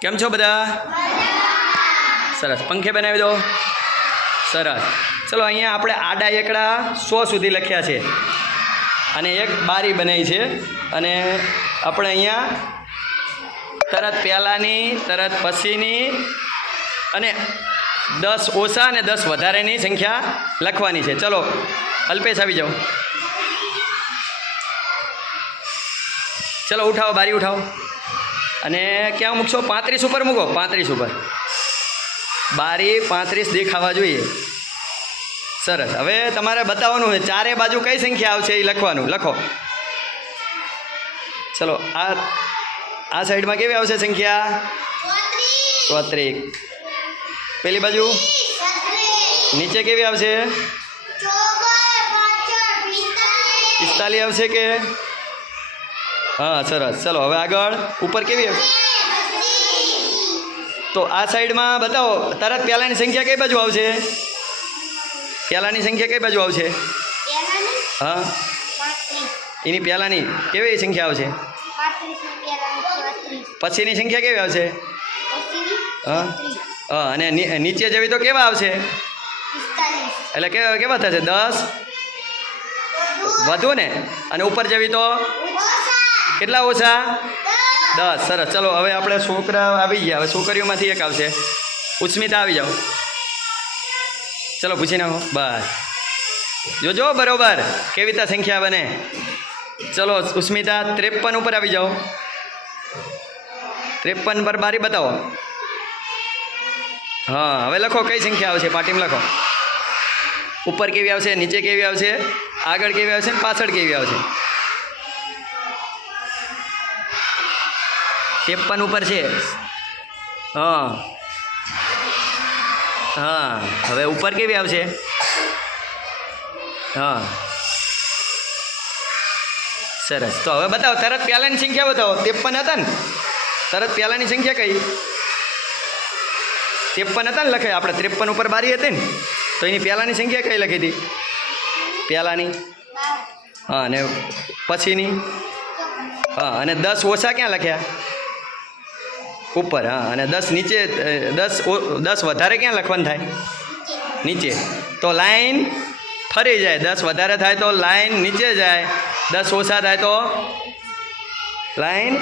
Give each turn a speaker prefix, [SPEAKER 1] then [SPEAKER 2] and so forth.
[SPEAKER 1] કેમ છો બધા? સરસ. પંખે બનાવી દો. સરસ. ચલો, અહીંયા આપણે આડા એકડા સો સુધી લખ્યા છે. અને એક બારી બનાવી છે. અને આપણે અહીંયા તરત પહેલાંની, તરત પછીની અને દસ ઓછા અને દસ વધારેની સંખ્યા લખવાની છે. ચલો, અલ્પેશ આવી જાઓ. ચલો, ઉઠાવો, બારી ઉઠાવો. અને ક્યાં મૂકશો? પાંત્રીસ ઉપર મૂકો. પાંત્રીસ ઉપર. બારી પાંત્રીસ દેખાવા જોઈએ. સરસ. હવે તમારે બતાવવાનું છે. ચારે બાજુ કઈ સંખ્યા આવશે એ લખવાનું? લખો. ચલો આ આ સાઈડમાં કેવી આવશે સંખ્યા? ચોત્રીસ. પેલી બાજુ? નીચે કેવી આવશે? પિસ્તાલીસ આવશે કે હા, સરસ. ચલો, હવે આગળ. ઉપર કેવી તો આ સાઈડમાં બતાવો તરત પહેલાંની સંખ્યા કઈ બાજુ આવશે? પહેલાંની સંખ્યા કઈ બાજુ આવશે? હા? એની પહેલાંની કેવી સંખ્યા આવશે? પછીની સંખ્યા કેવી આવશે? હા? હા, અને નીચે જેવી તો કેવા આવશે? એટલે કેવા કેવા થશે? દસ? વધુ ને? અને ઉપર જેવી તો? કેટલા ઓછા? દસ. સરસ. ચલો, હવે આપણે છોકરા આવી ગયા. હવે છોકરીઓમાંથી એક આવશે. ઉસ્મિતા, આવી જાઓ. ચલો, પૂછી નાખો. બસ. જોજો, બરોબર. કેવી રીતે સંખ્યા બને? ચલો, ઉસ્મિતા, ત્રેપન ઉપર આવી જાઓ. ત્રેપન પર બારી બતાવો. હા, હવે લખો, કઈ સંખ્યા આવશે? પાટીમાં લખો. ઉપર કેવી આવશે? નીચે કેવી આવશે? આગળ કેવી આવશે? પાછળ કેવી આવશે? ત્રેપન ઉપર છે. હા. હા. હવે ઉપર કેવી આવશે? હા. સરસ. તો હવે બતાવો, તરત પહેલાંની સંખ્યા બતાવો. ત્રેપન હતા ને? તરત પહેલાંની સંખ્યા કઈ? ત્રેપન હતા ને લખે આપણે ત્રેપન ઉપર બારી હતી ને? તો એની પહેલાંની સંખ્યા કઈ લખી હતી? પહેલાંની? હા અને પછીની? હા, અને દસ ઓછા ક્યાં લખ્યા? ઉપર, હા, અને દસ નીચે દસ દસ વધારે ક્યાં લખવાનું થાય? નીચે. તો લાઈન ફરી જાય. દસ વધારે થાય તો લાઈન નીચે જાય. દસ ઓછા થાય તો લાઈન